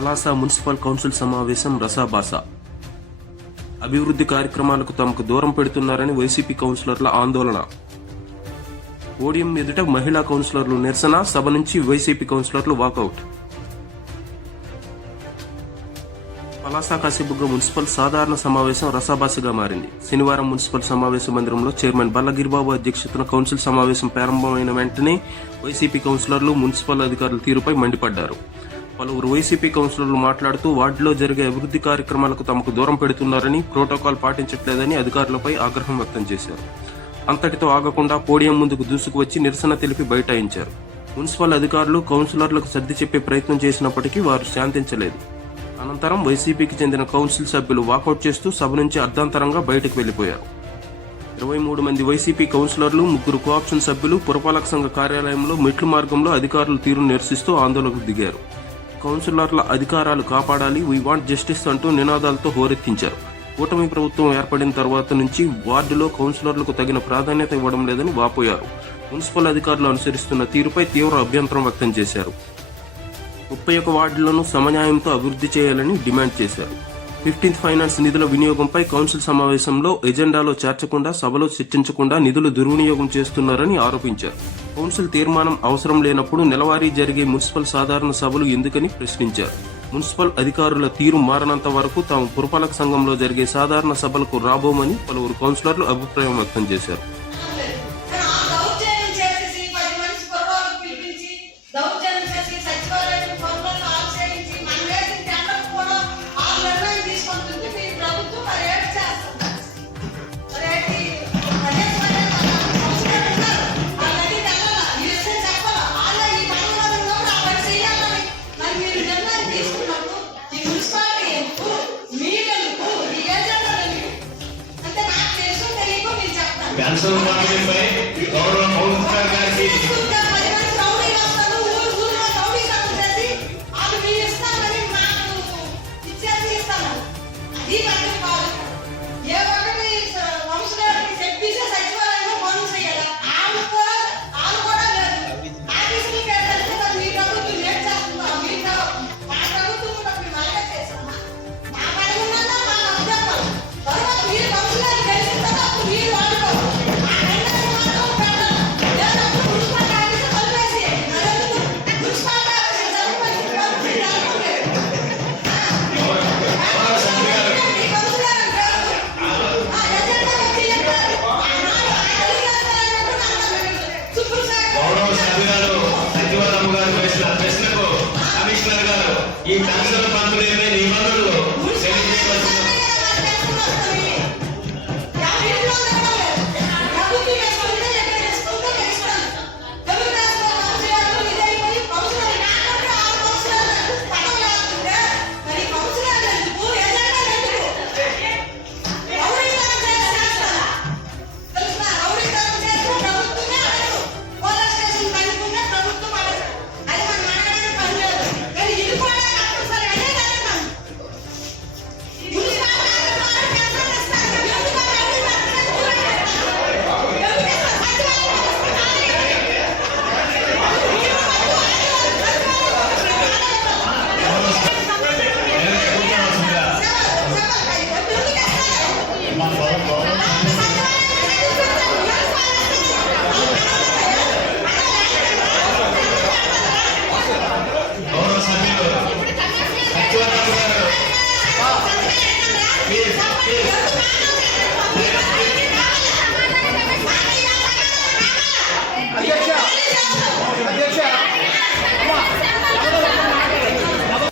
Palasa municipal council సమావేశం రసాభాస. అభివృద్ధి కార్యక్రమాలకు తమకు దూరం పెడుతున్నారని వైసీపీ కౌన్సిలర్ల ఆందోళన. పోడియం ఎదుట మహిళా కౌన్సిలర్లు నిరసన, సభ నుంచి వైసీపీ కౌన్సిలర్లు వాకౌట్. పలాస కాశీబుగ్గ మున్సిపల్ సాధారణ సమావేశం రసాభాసగా మారింది. శనివారం మున్సిపల్ సమావేశ మందిరంలో చైర్మన్ బల్లగిరిబాబు అధ్యక్షతన కౌన్సిల్ సమావేశం ప్రారంభమైన వెంటనే వైసీపీ కౌన్సిలర్లు మున్సిపల్ అధికారుల తీరుపై మండిపడ్డారు. పలువురు వైసీపీ కౌన్సిలర్లు మాట్లాడుతూ వార్డులో జరిగే అభివృద్ధి కార్యక్రమాలకు తమకు దూరం పెడుతున్నారని, ప్రోటోకాల్ పాటించట్లేదని అధికారులపై ఆగ్రహం వ్యక్తం చేశారు. అంతటితో ఆగకుండా పోడియం ముందుకు దూసుకువచ్చి నిరసన తెలిపి బైఠాయించారు. మున్సిపల్ అధికారులు కౌన్సిలర్లకు సర్ది చెప్పే ప్రయత్నం చేసినప్పటికీ వారు శాంతించలేదు. అనంతరం వైసీపీకి చెందిన కౌన్సిల్ సభ్యులు వాకౌట్ చేస్తూ సభ నుంచి అర్ధాంతరంగా బయటకు వెళ్లిపోయారు. 23 మంది వైసీపీ కౌన్సిలర్లు, 3 కోఆప్షన్ సభ్యులు పురపాలక సంఘ కార్యాలయంలో మెట్లు మార్గంలో అధికారుల తీరును నిరసిస్తూ ఆందోళనకు దిగారు. కౌన్సిలర్ల అధికారాలు కాపాడాలి, వీ వాంట్ జస్టిస్ అంటూ నినాదాలతో హోరెత్తించారు. కూటమి ప్రభుత్వం ఏర్పడిన తర్వాత నుంచి వార్డులో కౌన్సిలర్లకు తగిన ప్రాధాన్యత ఇవ్వడం లేదని వాపోయారు. మున్సిపల్ అధికారులు అనుసరిస్తున్న తీరుపై తీవ్ర అభ్యంతరం వ్యక్తం చేశారు. 31 వార్డులను సమన్యాయంతో అభివృద్ధి చేయాలని డిమాండ్ చేశారు. 15th ఫైనాన్స్ నిధుల వినియోగంపై కౌన్సిల్ సమావేశంలో ఎజెండాలో చేర్చకుండా, సభలో చర్చించకుండా నిధులు దుర్వినియోగం చేస్తున్నారని ఆరోపించారు. కౌన్సిల్ తీర్మానం అవసరం లేనప్పుడు నెలవారీ జరిగే మున్సిపల్ సాధారణ సభలు ఎందుకని ప్రశ్నించారు. మున్సిపల్ అధికారుల తీరు మారనంత వరకు తాము పురపాలక సంఘంలో జరిగే సాధారణ సభలకు రాబోమని పలువురు కౌన్సిలర్లు అభిప్రాయం వ్యక్తం చేశారు. క్యాన్సర్ పార్టీపై గౌరవ కౌన్సిలర్ గారికి ఈ కౌన్సిల్ పంపిణీ నిబంధనలు